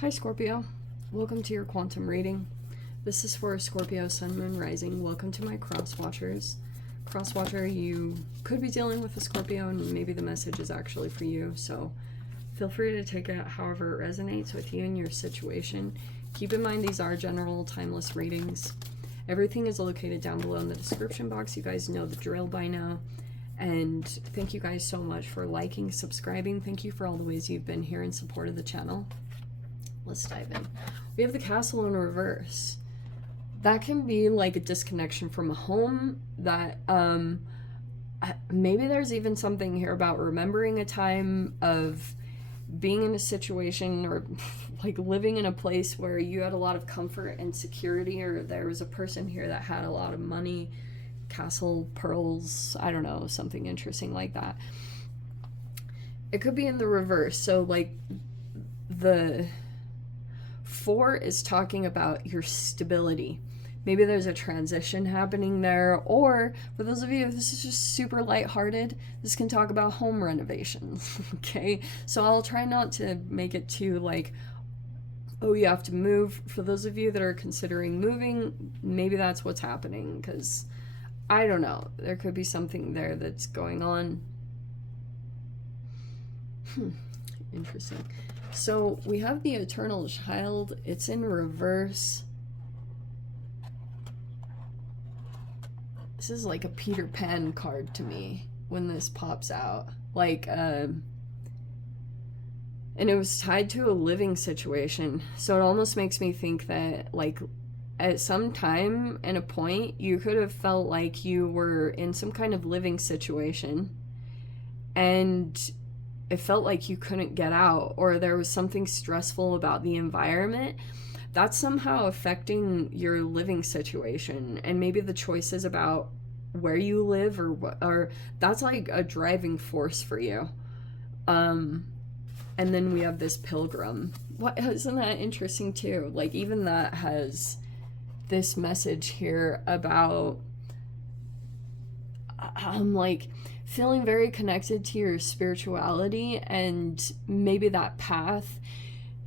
Hi Scorpio, welcome to your quantum reading. This is for Scorpio, Sun, Moon, Rising. Welcome to my cross watchers. Cross watcher, you could be dealing with a Scorpio and maybe the message is actually for you, so feel free to take it however it resonates with you and your situation. Keep in mind these are general, timeless readings. Everything is located down below in the description box. You guys know the drill by now. And thank you guys so much for liking, subscribing. Thank you for all the ways you've been here in support of the channel. Let's dive in. We have the Castle in reverse. That can be like a disconnection from a home. That maybe there's even something here about remembering a time of being in a situation or like living in a place where you had a lot of comfort and security, or there was a person here that had a lot of money, castle, pearls, I don't know, something interesting like that. It could be in the reverse. So like the 4 is talking about your stability. Maybe there's a transition happening there, or for those of you, if this is just super lighthearted, this can talk about home renovations, okay? So I'll try not to make it too like, oh, you have to move. For those of you that are considering moving, maybe that's what's happening, because I don't know. There could be something there that's going on. Interesting. So we have the Eternal Child. It's in reverse. This is like a Peter Pan card to me when this pops out. Like, and it was tied to a living situation. So it almost makes me think that, like, at some time and a point, you could have felt like you were in some kind of living situation. And it felt like you couldn't get out, or there was something stressful about the environment that's somehow affecting your living situation, and maybe the choices about where you live, or that's like a driving force for you. And then we have this Pilgrim. What, isn't that interesting too? Like, even that has this message here about like feeling very connected to your spirituality and maybe that path.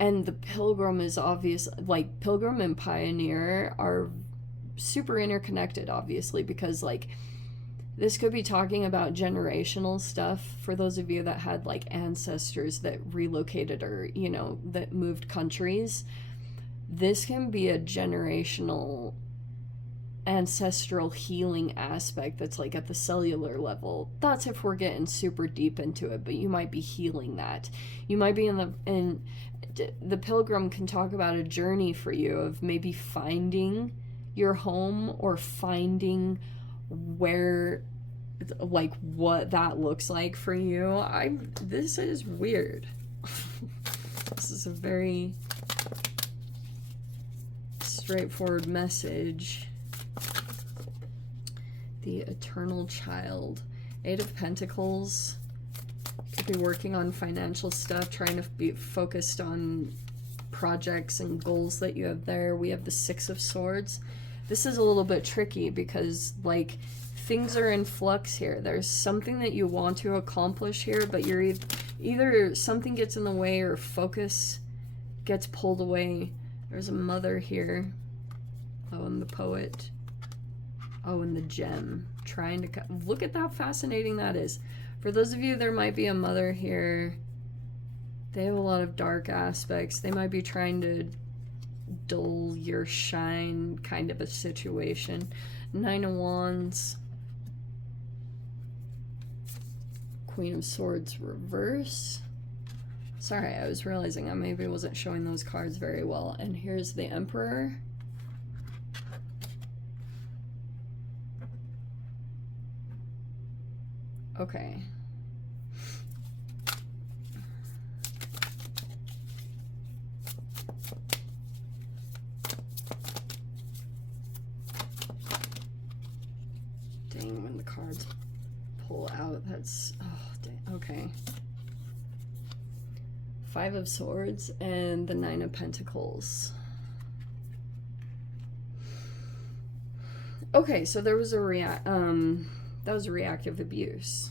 And the Pilgrim is obvious, like Pilgrim and Pioneer are super interconnected, obviously, because like this could be talking about generational stuff for those of you that had like ancestors that relocated, or you know, that moved countries. This can be a generational ancestral healing aspect that's like at the cellular level. That's if we're getting super deep into it, but you might be healing that. You might be in the Pilgrim can talk about a journey for you of maybe finding your home, or finding where, like, what that looks like for you. This is weird. This is a very straightforward message. The Eternal Child. 8 of Pentacles. Could be working on financial stuff, trying to be focused on projects and goals that you have there. We have the 6 of Swords. This is a little bit tricky because, like, things are in flux here. There's something that you want to accomplish here, but you're either something gets in the way or focus gets pulled away. There's a mother here. Oh, and the Poet. Oh, and the Gem. Trying to look at how fascinating that is. For those of you, there might be a mother here. They have a lot of dark aspects. They might be trying to dull your shine, kind of a situation. 9 of Wands. Queen of Swords reverse. Sorry, I was realizing I maybe wasn't showing those cards very well. And here's the Emperor. Okay. Dang, when the cards pull out, that's, oh, dang, okay. 5 of Swords and the 9 of Pentacles. Okay, so there was a that was reactive abuse.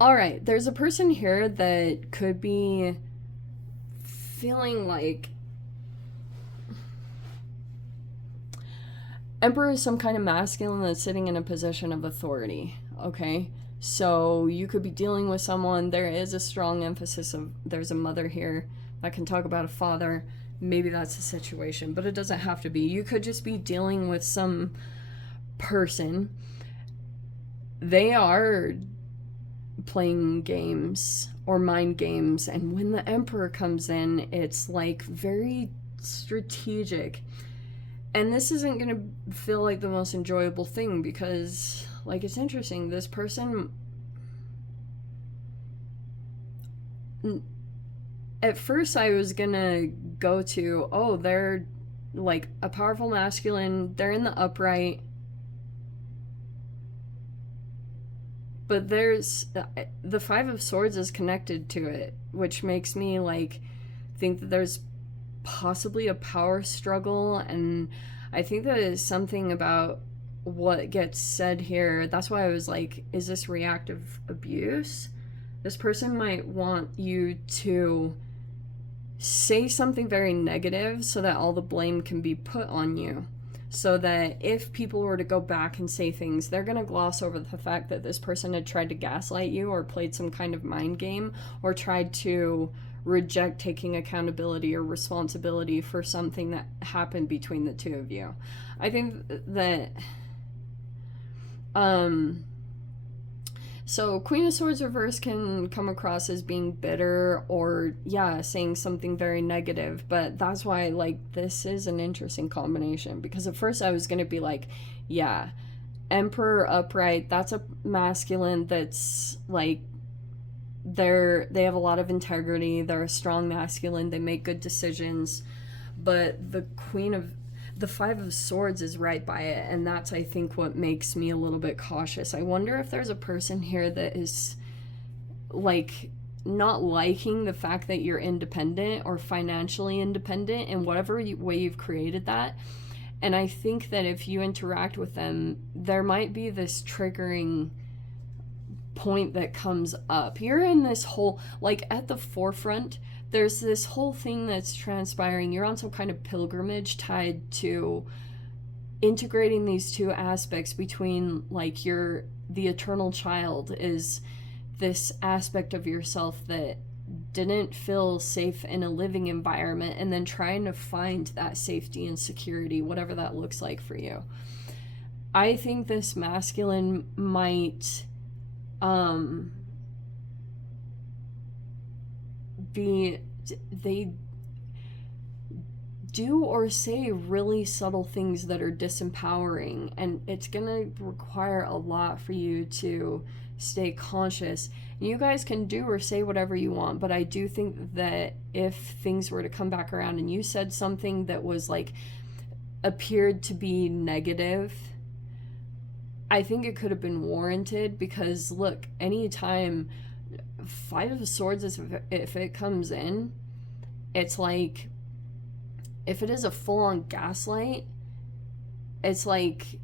All right, there's a person here that could be feeling like Emperor is some kind of masculine that's sitting in a position of authority, okay? So you could be dealing with someone, there is a strong emphasis of, there's a mother here that can talk about a father. Maybe that's the situation, but it doesn't have to be. You could just be dealing with some person. They are playing games or mind games, and when the Emperor comes in, it's like very strategic. And this isn't going to feel like the most enjoyable thing because, like, it's interesting. This person, at first I was going to go to, oh, they're like a powerful masculine, they're in the upright. But there's the Five of Swords is connected to it, which makes me like think that there's possibly a power struggle, and I think that is something about what gets said here. That's why I was like, is this reactive abuse? This person might want you to say something very negative so that all the blame can be put on you. So that if people were to go back and say things, they're going to gloss over the fact that this person had tried to gaslight you or played some kind of mind game or tried to reject taking accountability or responsibility for something that happened between the two of you. I think that so Queen of Swords reverse can come across as being bitter or, yeah, saying something very negative. But that's why, like, this is an interesting combination. Because at first I was going to be like, yeah, Emperor upright, that's a masculine that's, like, they have a lot of integrity. They're a strong masculine. They make good decisions. But the Five of Swords is right by it, and that's, I think, what makes me a little bit cautious. I wonder if there's a person here that is, like, not liking the fact that you're independent or financially independent in whatever way you've created that. And I think that if you interact with them, there might be this triggering point that comes up. You're in this whole, like, at the forefront, there's this whole thing that's transpiring. You're on some kind of pilgrimage tied to integrating these two aspects between, like, the eternal child is this aspect of yourself that didn't feel safe in a living environment, and then trying to find that safety and security, whatever that looks like for you. I think this masculine might they do or say really subtle things that are disempowering, and it's gonna require a lot for you to stay conscious. You guys can do or say whatever you want, but I do think that if things were to come back around and you said something that was like appeared to be negative, I think it could have been warranted. Because look, anytime Five of Swords is, if it comes in, it's like, if it is a full-on gaslight, it's like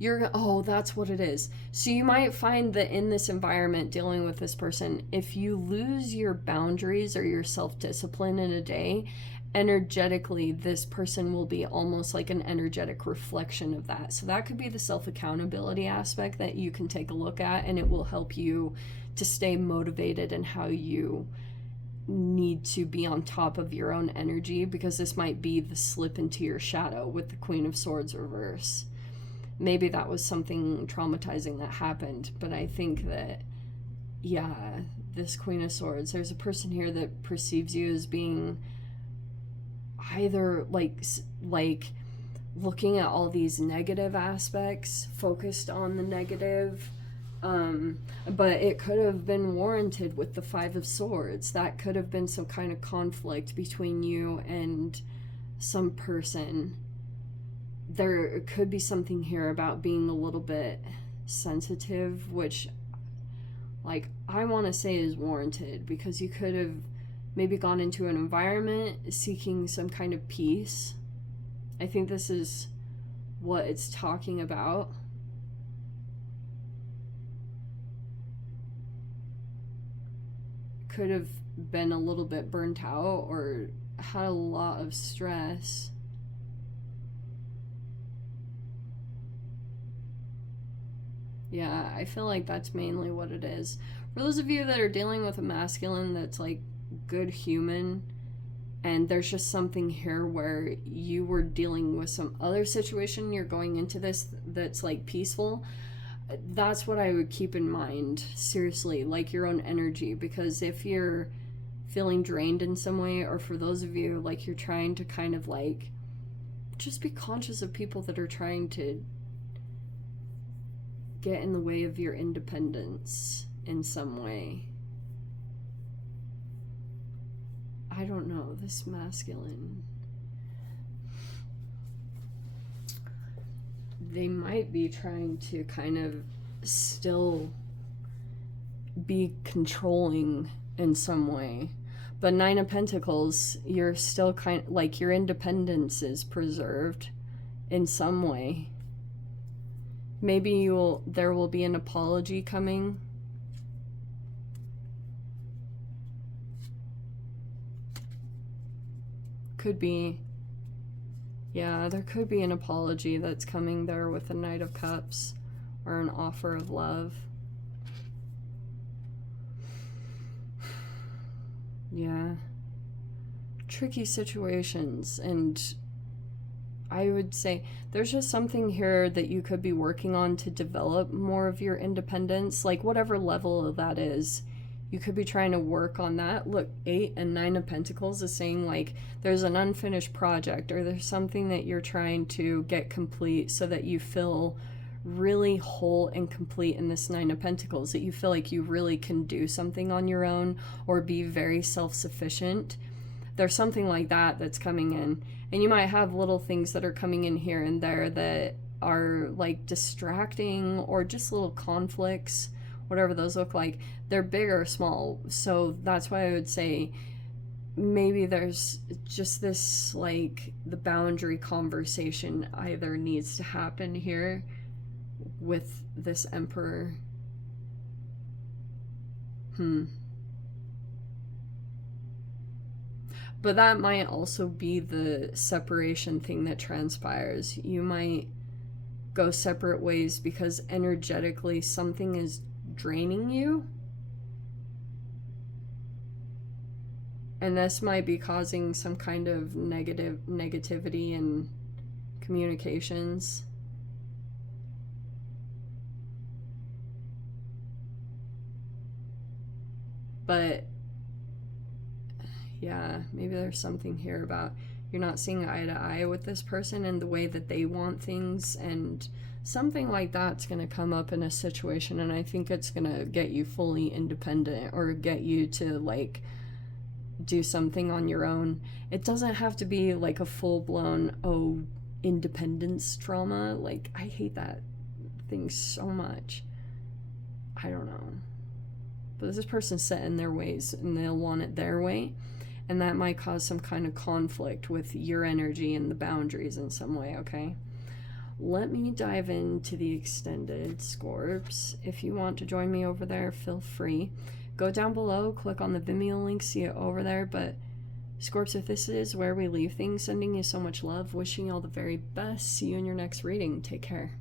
that's what it is. So you might find that in this environment, dealing with this person, if you lose your boundaries or your self-discipline in a day, energetically this person will be almost like an energetic reflection of that. So that could be the self-accountability aspect that you can take a look at, and it will help you to stay motivated and how you need to be on top of your own energy, because this might be the slip into your shadow with the Queen of Swords reverse. Maybe that was something traumatizing that happened, but I think that, yeah, this Queen of Swords, there's a person here that perceives you as being either like looking at all these negative aspects, focused on the negative, but it could have been warranted with the Five of Swords. That could have been some kind of conflict between you and some person. There could be something here about being a little bit sensitive, which, like, I want to say is warranted, because you could have maybe gone into an environment seeking some kind of peace. I think this is what it's talking about. could have been a little bit burnt out or had a lot of stress. Yeah, I feel like that's mainly what it is. For those of you that are dealing with a masculine that's like good human, and there's just something here where you were dealing with some other situation, you're going into this that's like peaceful, that's what I would keep in mind, seriously, like your own energy. Because if you're feeling drained in some way, or for those of you like you're trying to kind of like just be conscious of people that are trying to get in the way of your independence in some way. I don't know, this masculine, they might be trying to kind of still be controlling in some way. But Nine of Pentacles, you're still kind of like your independence is preserved in some way. Maybe there will be an apology coming. Could be. Yeah, there could be an apology that's coming there with the Knight of Cups, or an offer of love. Yeah. Tricky situations, and I would say there's just something here that you could be working on to develop more of your independence, like whatever level of that is. You could be trying to work on that. Look, 8 and 9 of Pentacles is saying like there's an unfinished project, or there's something that you're trying to get complete so that you feel really whole and complete in this 9 of Pentacles, that you feel like you really can do something on your own or be very self-sufficient. There's something like that that's coming in. And you might have little things that are coming in here and there that are like distracting, or just little conflicts, whatever those look like. They're big or small. So that's why I would say maybe there's just this, like, the boundary conversation either needs to happen here with this Emperor. But that might also be the separation thing that transpires. You might go separate ways because energetically something is draining you. And this might be causing some kind of negativity in communications. But yeah, maybe there's something here about you're not seeing eye to eye with this person and the way that they want things, and something like that's going to come up in a situation, and I think it's going to get you fully independent, or get you to like do something on your own. It doesn't have to be like a full-blown independence trauma. Like, I hate that thing so much. I don't know, but this person's set in their ways and they'll want it their way, and that might cause some kind of conflict with your energy and the boundaries in some way. Okay, let me dive into the extended, Scorps. If you want to join me over there, feel free. Go down below, click on the Vimeo link, see it over there. But Scorps, if this is where we leave things, sending you so much love, wishing you all the very best. See you in your next reading. Take care.